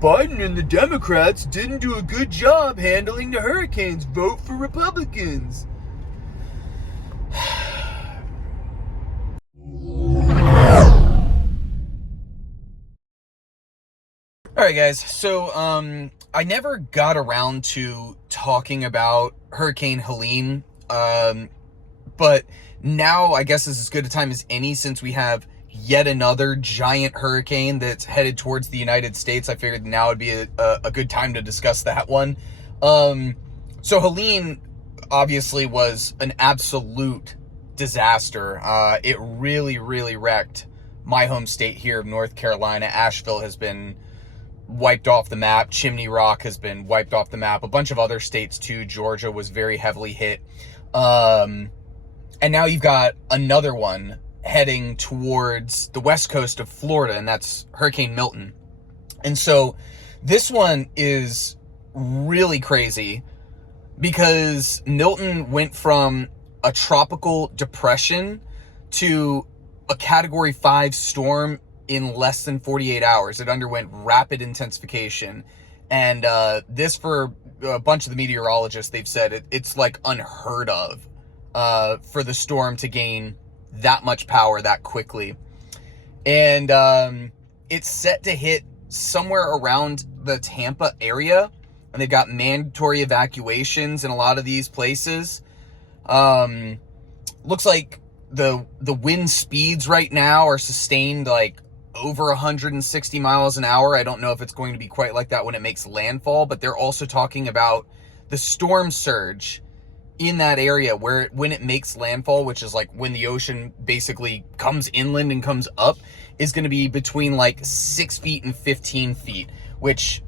Biden and the Democrats didn't do a good job handling the hurricanes. Vote for Republicans. Alright guys, so I never got around to talking about Hurricane Helene, but now I guess is as good a time as any since we have yet another giant hurricane that's headed towards the United States. I figured now would be a good time to discuss that one. So Helene obviously was an absolute disaster. It really wrecked my home state here of North Carolina. Asheville has been wiped off the map. Chimney Rock has been wiped off the map. A bunch of other states too. Georgia was very heavily hit. And now you've got another one heading towards the west coast of Florida, and that's Hurricane Milton. And so this one is really crazy because Milton went from a tropical depression to a Category 5 storm in less than 48 hours. It underwent rapid intensification. And this, for a bunch of the meteorologists, they've said it's like unheard of for the storm to gain that much power that quickly. And it's set to hit somewhere around the Tampa area. And they've got mandatory evacuations in a lot of these places. Looks like the wind speeds right now are sustained like over 160 miles an hour. I don't know if it's going to be quite like that when it makes landfall, but they're also talking about the storm surge in that area where when it makes landfall, which is like when the ocean basically comes inland and comes up, is going to be between like 6 feet and 15 feet, which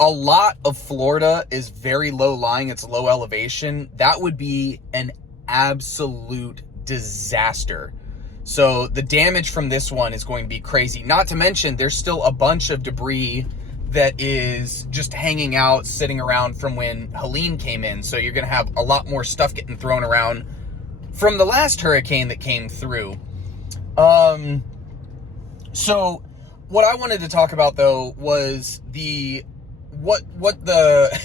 a lot of Florida is very low lying. It's low elevation. That would be an absolute disaster. So the damage from this one is going to be crazy. Not to mention, there's still a bunch of debris that is just hanging out, sitting around from when Helene came in. So you're going to have a lot more stuff getting thrown around from the last hurricane that came through. So what I wanted to talk about though was what the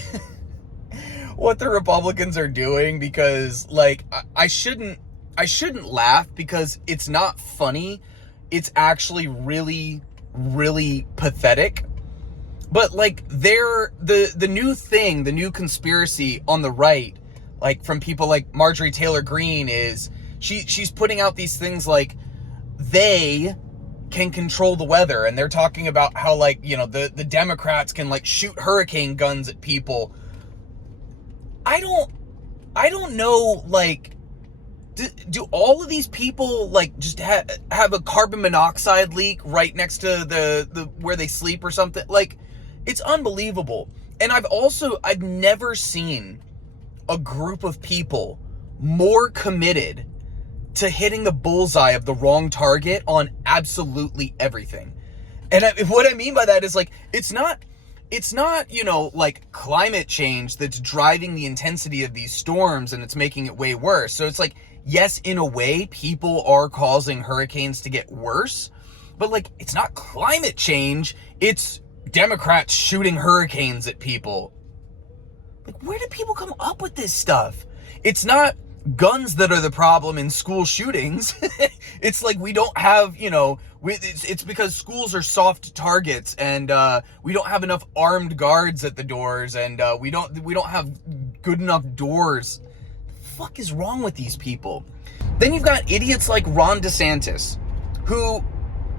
what the Republicans are doing, because like I shouldn't laugh because it's not funny. It's actually really pathetic. But like the new thing, the new conspiracy on the right, like from people like Marjorie Taylor Greene, is she's putting out these things like they can control the weather, and they're talking about how, like, you know, the Democrats can like shoot hurricane guns at people. I don't know, like, do all of these people like just have a carbon monoxide leak right next to the where they sleep or something? Like, it's unbelievable. And I've never seen a group of people more committed to hitting the bullseye of the wrong target on absolutely everything. And what I mean by that is, like, it's not, you know, like climate change that's driving the intensity of these storms and it's making it way worse. So it's like, yes, in a way, people are causing hurricanes to get worse, but like, it's not climate change. It's Democrats shooting hurricanes at people. Like, where do people come up with this stuff? It's not guns that are the problem in school shootings. It's like, we don't have, you know, it's because schools are soft targets, and we don't have enough armed guards at the doors, and we don't have good enough doors. The fuck is wrong with these people? Then you've got idiots like Ron DeSantis, who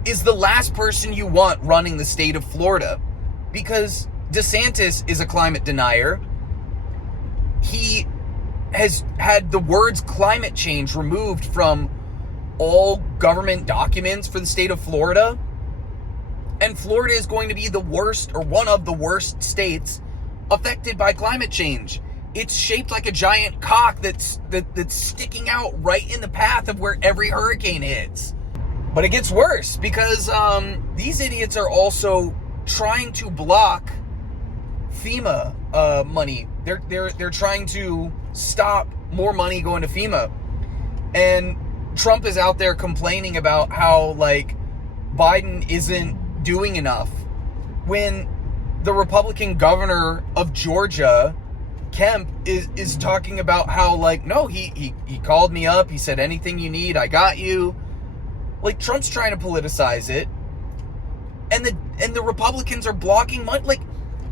is the last person you want running the state of Florida, because DeSantis is a climate denier. He has had the words climate change removed from all government documents for the state of Florida. And Florida is going to be the worst, or one of the worst states affected by climate change. It's shaped like a giant cock that's sticking out right in the path of where every hurricane hits. But it gets worse because these idiots are also trying to block FEMA money. They're trying to stop more money going to FEMA. And Trump is out there complaining about how, like, Biden isn't doing enough, when the Republican governor of Georgia, Kemp, is talking about how, like, no, he called me up, he said, anything you need, I got you. Like, Trump's trying to politicize it, and the Republicans are blocking money. Like,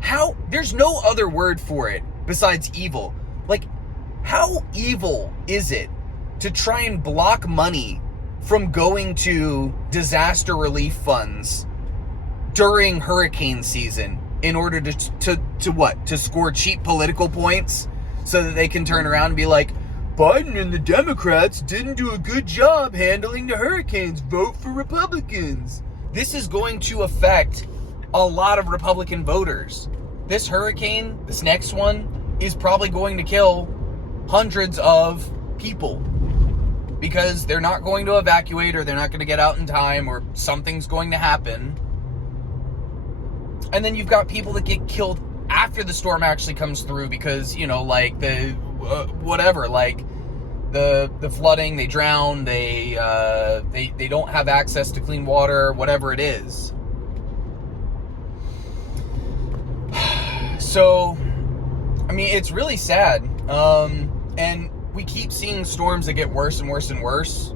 how? There's no other word for it besides evil. Like, how evil is it to try and block money from going to disaster relief funds during hurricane season in order to what? To score cheap political points so that they can turn around and be like, Biden and the Democrats didn't do a good job handling the hurricanes. Vote for Republicans. This is going to affect a lot of Republican voters. This hurricane, this next one, is probably going to kill hundreds of people because they're not going to evacuate, or they're not going to get out in time, or something's going to happen. And then you've got people that get killed after the storm actually comes through because, you know, like the whatever, like the flooding, they drown, they don't have access to clean water, whatever it is. So, I mean, it's really sad. And we keep seeing storms that get worse and worse and worse,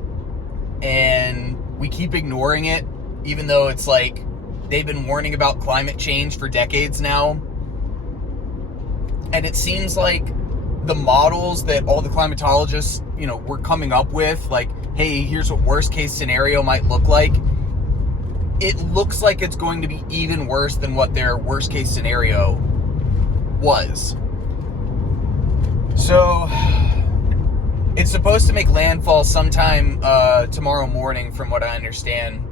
and we keep ignoring it, even though it's like they've been warning about climate change for decades now. And it seems like the models that all the climatologists, you know, were coming up with, like, hey, here's what worst case scenario might look like. It looks like it's going to be even worse than what their worst case scenario was. So it's supposed to make landfall sometime tomorrow morning, from what I understand.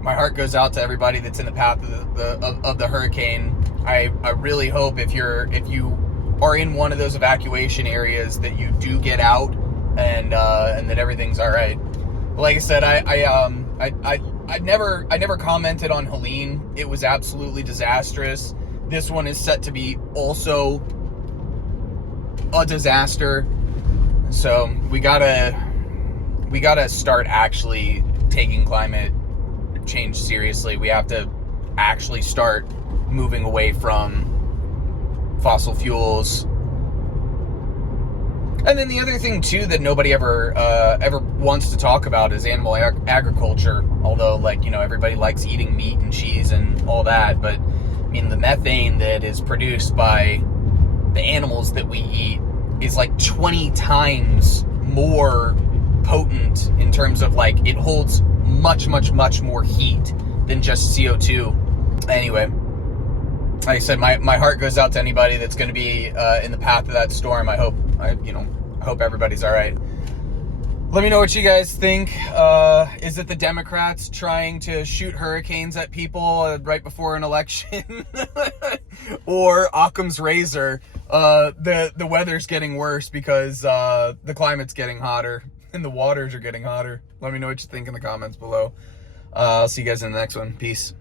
My heart goes out to everybody that's in the path of the hurricane. I really hope if you are in one of those evacuation areas that you do get out and that everything's all right. But like I said, I never commented on Helene. It was absolutely disastrous. This one is set to be also a disaster. So we gotta start actually taking climate change seriously. We have to actually start moving away from fossil fuels. And then the other thing too that nobody ever wants to talk about is animal agriculture. Although, like, you know, everybody likes eating meat and cheese and all that, but I mean, the methane that is produced by the animals that we eat is like 20 times more potent in terms of, like, it holds much more heat than just CO2. Anyway, like I said, my heart goes out to anybody that's going to be in the path of that storm. I hope everybody's all right. Let me know what you guys think. Is it the Democrats trying to shoot hurricanes at people right before an election? Or Occam's razor, the weather's getting worse because the climate's getting hotter and the waters are getting hotter? Let me know what you think in the comments below. I'll see you guys in the next one. Peace.